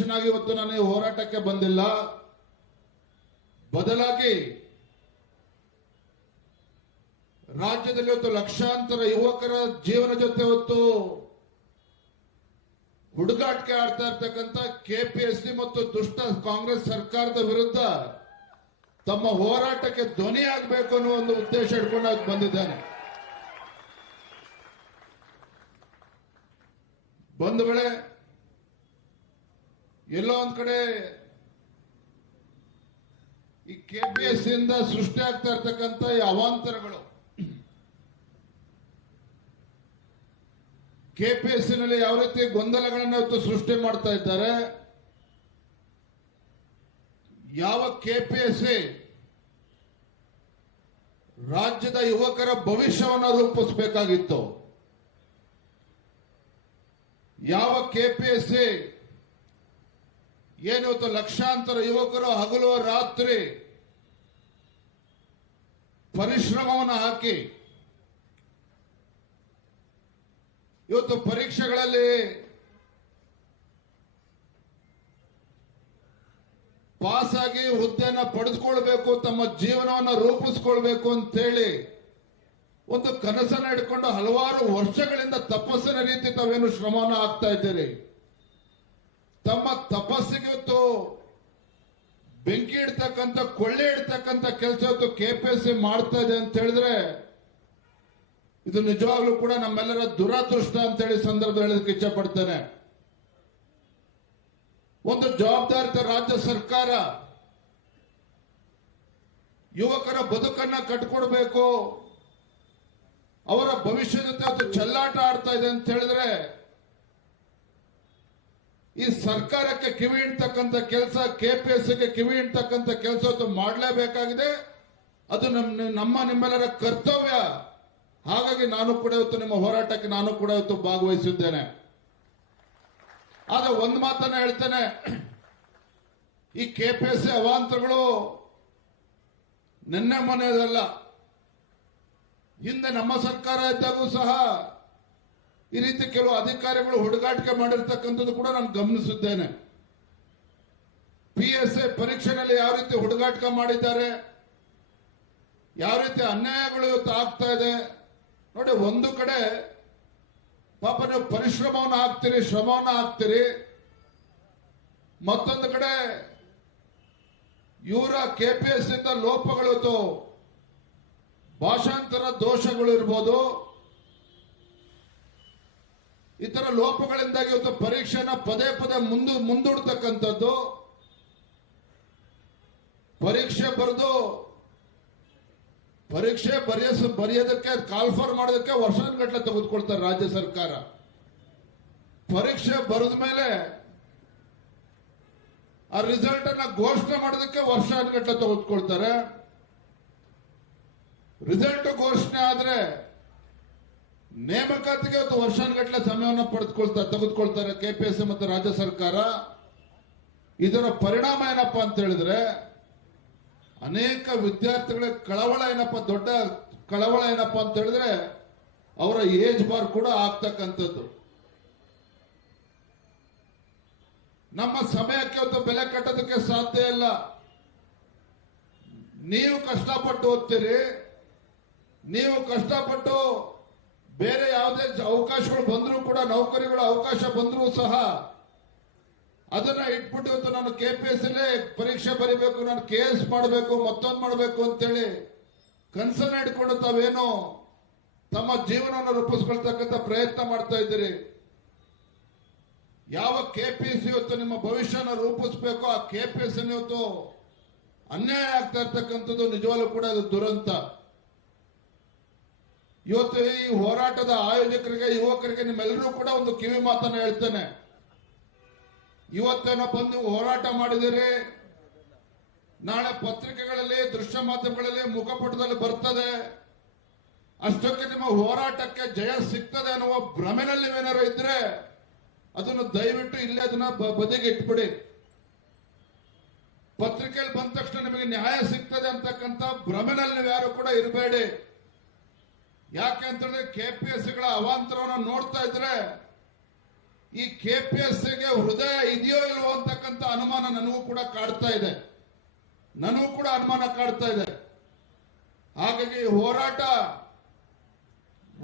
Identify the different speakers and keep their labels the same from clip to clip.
Speaker 1: ಅಧ್ಯಕ್ಷನಾಗಿ ಇವತ್ತು ನಾನು ಹೋರಾಟಕ್ಕೆ ಬಂದಿಲ್ಲ. ಬದಲಾಗಿ ರಾಜ್ಯದಲ್ಲಿ ಇವತ್ತು ಲಕ್ಷಾಂತರ ಯುವಕರ ಜೀವನ ಜೊತೆ ಇವತ್ತು ಹುಡುಗಾಟಿಕೆ ಆಡ್ತಾ ಇರ್ತಕ್ಕಂಥ ಕೆಪಿಎಸ್ಸಿ ಮತ್ತು ದುಷ್ಟ ಕಾಂಗ್ರೆಸ್ ಸರ್ಕಾರದ ವಿರುದ್ಧ ತಮ್ಮ ಹೋರಾಟಕ್ಕೆ ಧ್ವನಿ ಆಗಬೇಕು ಅನ್ನೋ ಒಂದು ಉದ್ದೇಶ ಇಟ್ಕೊಂಡು ಬಂದಿದ್ದಾನೆ. ಬಂದ ವೇಳೆ ಎಲ್ಲೋ ಒಂದ್ ಕಡೆ ಈ ಕೆ ಪಿ ಎಸ್ ಇಂದ ಸೃಷ್ಟಿ ಆಗ್ತಾ ಇರ್ತಕ್ಕಂಥ ಈ ಅವಾಂತರಗಳು ಎಸ್ನಲ್ಲಿ ಯಾವ ರೀತಿ ಗೊಂದಲಗಳನ್ನು ಸೃಷ್ಟಿ ಮಾಡ್ತಾ ಇದ್ದಾರೆ, ಯಾವ ಕೆಪಿಎಸ್ಸಿ ರಾಜ್ಯದ ಯುವಕರ ಭವಿಷ್ಯವನ್ನು ರೂಪಿಸಬೇಕಾಗಿತ್ತು, ಯಾವ ಕೆಪಿಎಸ್ಸಿ ಏನು ಇವತ್ತು ಲಕ್ಷಾಂತರ ಯುವಕರು ಹಗಲು ರಾತ್ರಿ ಪರಿಶ್ರಮವನ್ನು ಹಾಕಿ ಇವತ್ತು ಪರೀಕ್ಷೆಗಳಲ್ಲಿ ಪಾಸ್ ಆಗಿ ಹುದ್ದೆಯನ್ನ ಪಡೆದುಕೊಳ್ಬೇಕು, ತಮ್ಮ ಜೀವನವನ್ನು ರೂಪಿಸ್ಕೊಳ್ಬೇಕು ಅಂತೇಳಿ ಒಂದು ಕನಸನ್ನ ಇಟ್ಕೊಂಡು ಹಲವಾರು ವರ್ಷಗಳಿಂದ ತಪಸ್ಸಿನ ರೀತಿ ತಾವೇನು ಶ್ರಮವನ್ನು ಹಾಕ್ತಾ ಇದ್ದೀರಿ? ತಮ್ಮ ತಪಸ್ಸಿಗೆ ಬೆಂಕಿ ಇಡ್ತಕ್ಕಂಥ, ಕೊಳ್ಳೆ ಇಡ್ತಕ್ಕಂಥ ಕೆಲಸ ಎಸ್ ಸಿ ಮಾಡ್ತಾ ಇದೆ ಅಂತ ಹೇಳಿದ್ರೆ, ಇದು ನಿಜವಾಗ್ಲೂ ಕೂಡ ನಮ್ಮೆಲ್ಲರ ದುರಾದೃಷ್ಟ ಅಂತೇಳಿ ಸಂದರ್ಭ ಹೇಳೋದಕ್ಕೆ ಇಚ್ಛೆ ಪಡ್ತೇನೆ ಒಂದು ಜವಾಬ್ದಾರಿತ ರಾಜ್ಯ ಸರ್ಕಾರ ಯುವಕರ ಬದುಕನ್ನ ಕಟ್ಕೊಡ್ಬೇಕು, ಅವರ ಭವಿಷ್ಯದ ಜೊತೆ ಅದು ಚೆಲ್ಲಾಟ ಆಡ್ತಾ ಇದೆ ಅಂತ ಹೇಳಿದ್ರೆ ಈ ಸರ್ಕಾರಕ್ಕೆ ಕಿವಿ ಇಡ್ತಕ್ಕಂಥ ಕೆಲಸ ಕೆಪಿಎಸ್ಸಿಗೆ ಕಿವಿ ಇಡ್ತಕ್ಕಂಥ ಕೆಲಸ ಮಾಡಲೇಬೇಕಾಗಿದೆ. ಅದು ನಮ್ಮ ನಮ್ಮ ನಿಮ್ಮೆಲ್ಲರ ಕರ್ತವ್ಯ. ಹಾಗಾಗಿ ನಾನು ಕೂಡ ಇವತ್ತು ನಿಮ್ಮ ಹೋರಾಟಕ್ಕೆ ನಾನು ಕೂಡ ಇವತ್ತು ಭಾಗವಹಿಸಿದ್ದೇನೆ. ಆದ್ರೆ ಒಂದು ಮಾತನ್ನ ಹೇಳ್ತೇನೆ. ಈ ಕೆಪಿಎಸ್ಸಿ ಅವಾಂತರಗಳು ನಿನ್ನೆ ಮೊನ್ನೆದಲ್ಲ. ಹಿಂದೆ ನಮ್ಮ ಸರ್ಕಾರ ಇದ್ದಾಗೂ ಸಹ ಈ ರೀತಿ ಕೆಲವು ಅಧಿಕಾರಿಗಳು ಹುಡುಗಾಟಿಕೆ ಮಾಡಿರ್ತಕ್ಕಂಥದ್ದು ಕೂಡ ನಾನು ಗಮನಿಸಿದ್ದೇನೆ. ಪಿ ಎಸ್ ಎ ಪರೀಕ್ಷೆನಲ್ಲಿ ಯಾವ ರೀತಿ ಹುಡುಗಾಟಿಕೆ ಮಾಡಿದ್ದಾರೆ, ಯಾವ ರೀತಿ ಅನ್ಯಾಯಗಳು ಆಗ್ತಾ ಇದೆ, ನೋಡಿ ಒಂದು ಕಡೆ ಪಾಪ ನೀವು ಪರಿಶ್ರಮವನ್ನು ಹಾಕ್ತೀರಿ, ಶ್ರಮವನ್ನು ಹಾಕ್ತೀರಿ, ಮತ್ತೊಂದು ಕಡೆ ಇವರ ಎಸ್ ಇಂದ ಲೋಪಗಳು ಭಾಷಾಂತರ ದೋಷಗಳು ಇರ್ಬೋದು ಇತರ ಲೋಪಗಳಿಂದಾಗಿ ಇವತ್ತು ಪರೀಕ್ಷೆನ ಪದೇ ಪದೇ ಮುಂದು ಮುಂದೂಡ್ತಕ್ಕಂಥದ್ದು. ಪರೀಕ್ಷೆ ಬರೆದು, ಪರೀಕ್ಷೆ ಬರೆಯ ಬರೆಯೋದಕ್ಕೆ ಕಾಲ್ಫರ್ ಮಾಡೋದಕ್ಕೆ ವರ್ಷದ ಗಟ್ಟಲೆ ತೆಗೆದುಕೊಳ್ತಾರೆ ರಾಜ್ಯ ಸರ್ಕಾರ. ಪರೀಕ್ಷೆ ಬರೆದ ಮೇಲೆ ಆ ರಿಸಲ್ಟ್ ಅನ್ನ ಘೋಷಣೆ ಮಾಡೋದಕ್ಕೆ ವರ್ಷಗಟ್ಟಲೆ ತೆಗೆದುಕೊಳ್ತಾರೆ. ರಿಸಲ್ಟ್ ಘೋಷಣೆ ಆದ್ರೆ ನೇಮಕಾತಿಗೆ ಒಂದು ವರ್ಷಾನುಗಟ್ಟಲೆ ಸಮಯವನ್ನು ಪಡೆದುಕೊಳ್ತಾ ತೆಗೆದುಕೊಳ್ತಾರೆ ಕೆಪಿಎಸ್ಸಿ ಮತ್ತು ರಾಜ್ಯ ಸರ್ಕಾರ. ಇದರ ಪರಿಣಾಮ ಏನಪ್ಪ ಅಂತ ಹೇಳಿದ್ರೆ, ಅನೇಕ ವಿದ್ಯಾರ್ಥಿಗಳ ಕಳವಳ ಏನಪ್ಪ, ದೊಡ್ಡ ಕಳವಳ ಏನಪ್ಪ ಅಂತ ಹೇಳಿದ್ರೆ, ಅವರ ಏಜ್ ಬಾರ್ ಕೂಡ ಆಗ್ತಕ್ಕಂಥದ್ದು. ನಮ್ಮ ಸಮಯಕ್ಕೆ ಒಂದು ಬೆಲೆ ಕಟ್ಟೋದಕ್ಕೆ ಸಾಧ್ಯ ಇಲ್ಲ. ನೀವು ಕಷ್ಟಪಟ್ಟು ಓದ್ತೀರಿ, ನೀವು ಕಷ್ಟಪಟ್ಟು ಬೇರೆ ಯಾವುದೇ ಅವಕಾಶಗಳು ಬಂದರೂ ಕೂಡ, ನೌಕರಿಗಳ ಅವಕಾಶ ಬಂದರೂ ಸಹ ಅದನ್ನ ಇಟ್ಬಿಟ್ಟು ಇವತ್ತು ನಾನು ಕೆ ಪಿ ಎಸ್ ಪರೀಕ್ಷೆ ಬರೀಬೇಕು, ನಾನು ಕೆ ಎಸ್ ಮಾಡಬೇಕು, ಮತ್ತೊಂದು ಮಾಡಬೇಕು ಅಂತೇಳಿ ಕನ್ಸರ್ನ್ ಇಟ್ಕೊಂಡು ತಾವೇನು ತಮ್ಮ ಜೀವನವನ್ನು ರೂಪಿಸ್ಕೊಳ್ತಕ್ಕಂಥ ಪ್ರಯತ್ನ ಮಾಡ್ತಾ ಇದ್ದೀರಿ. ಯಾವ ಕೆ ಪಿ ಎಸ್ ಇವತ್ತು ನಿಮ್ಮ ಭವಿಷ್ಯನ ರೂಪಿಸ್ಬೇಕೋ ಆ ಕೆ ಪಿ ಎಸ್ ಇವತ್ತು ಅನ್ಯಾಯ ಆಗ್ತಾ ಇರ್ತಕ್ಕಂಥದ್ದು ನಿಜವಾಗ್ಲೂ ಕೂಡ ಅದು ದುರಂತ. ಇವತ್ತು ಈ ಹೋರಾಟದ ಆಯೋಜಕರಿಗೆ, ಯುವಕರಿಗೆ ನಿಮ್ಮೆಲ್ಲರೂ ಕೂಡ ಒಂದು ಕಿವಿ ಮಾತನ್ನು ಹೇಳ್ತೇನೆ. ಇವತ್ತೇನೋ ಬಂದು ಹೋರಾಟ ಮಾಡಿದರೆ ನಾಳೆ ಪತ್ರಿಕೆಗಳಲ್ಲಿ, ದೃಶ್ಯ ಮಾಧ್ಯಮಗಳಲ್ಲಿ ಮುಖಪುಟದಲ್ಲಿ ಬರ್ತದೆ. ಅಷ್ಟಕ್ಕೆ ನಿಮ್ಮ ಹೋರಾಟಕ್ಕೆ ಜಯ ಸಿಗ್ತದೆ ಅನ್ನುವ ಭ್ರಮೆನಲ್ಲಿ ಏನಾರು ಇದ್ರೆ ಅದನ್ನು ದಯವಿಟ್ಟು ಇಲ್ಲೇ ಅದನ್ನ ಬದಿಗೆ ಇಟ್ಬಿಡಿ. ಪತ್ರಿಕೆಯಲ್ಲಿ ಬಂದ ತಕ್ಷಣ ನಿಮಗೆ ನ್ಯಾಯ ಸಿಗ್ತದೆ ಅಂತಕ್ಕಂಥ ಭ್ರಮೆನಲ್ಲಿ ಯಾರು ಕೂಡ ಇರಬೇಡಿ. ಯಾಕೆ ಎಸ್ಗಳ ಅವಾಂತರವನ್ನು ನೋಡ್ತಾ ಇದ್ರೆ ಈ ಕೆ ಪಿ ಎಸ್ಗೆ ಹೃದಯ ಇದೆಯೋ ಇಲ್ವೋ ಅಂತಕ್ಕಂಥ ಅನುಮಾನ ನನಗೂ ಕೂಡ ಕಾಡ್ತಾ ಇದೆ. ನನಗೂ ಕೂಡ ಅನುಮಾನ ಕಾಡ್ತಾ ಇದೆ. ಹಾಗಾಗಿ ಹೋರಾಟ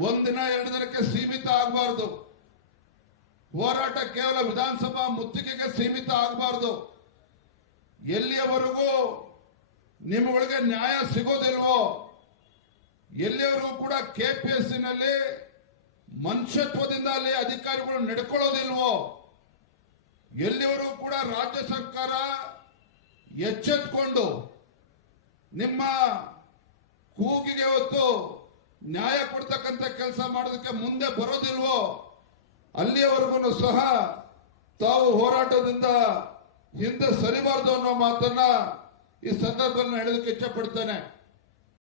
Speaker 1: ಒಂದಿನ ಎರಡು ದಿನಕ್ಕೆ ಸೀಮಿತ ಆಗಬಾರ್ದು. ಹೋರಾಟ ಕೇವಲ ವಿಧಾನಸಭಾ ಮುತ್ತಿಗೆಗೆ ಸೀಮಿತ ಆಗಬಾರ್ದು. ಎಲ್ಲಿಯವರೆಗೂ ನಿಮ್ಮಗಳಿಗೆ ನ್ಯಾಯ ಸಿಗೋದಿಲ್ವೋ ಎಲ್ಲಿಯವರೆಗೂ ಕೂಡ ಕೆ ಪಿ ಎಸ್ನಲ್ಲಿ ಮನುಷ್ಯತ್ವದಿಂದ ಅಲ್ಲಿ ಅಧಿಕಾರಿಗಳು ನಡ್ಕೊಳ್ಳೋದಿಲ್ವೋ? ಎಲ್ಲಿಯವರೂ ಕೂಡ ರಾಜ್ಯ ಸರ್ಕಾರ ಎಚ್ಚೆತ್ಕೊಂಡು ನಿಮ್ಮ ಕೂಗಿಗೆ ಹೊತ್ತು ನ್ಯಾಯ ಕೊಡ್ತಕ್ಕಂಥ ಕೆಲಸ ಮಾಡೋದಕ್ಕೆ ಮುಂದೆ ಬರೋದಿಲ್ವೋ? ಅಲ್ಲಿಯವರೆಗೂ ಸಹ ತಾವು ಹೋರಾಟದಿಂದ ಹಿಂದೆ ಸರಿಬಾರದು ಅನ್ನೋ ಮಾತನ್ನ ಈ ಸಂದರ್ಭದಲ್ಲಿ ಹೇಳೋದಕ್ಕೆ ಇಚ್ಛಪಡ್ತೇನೆ.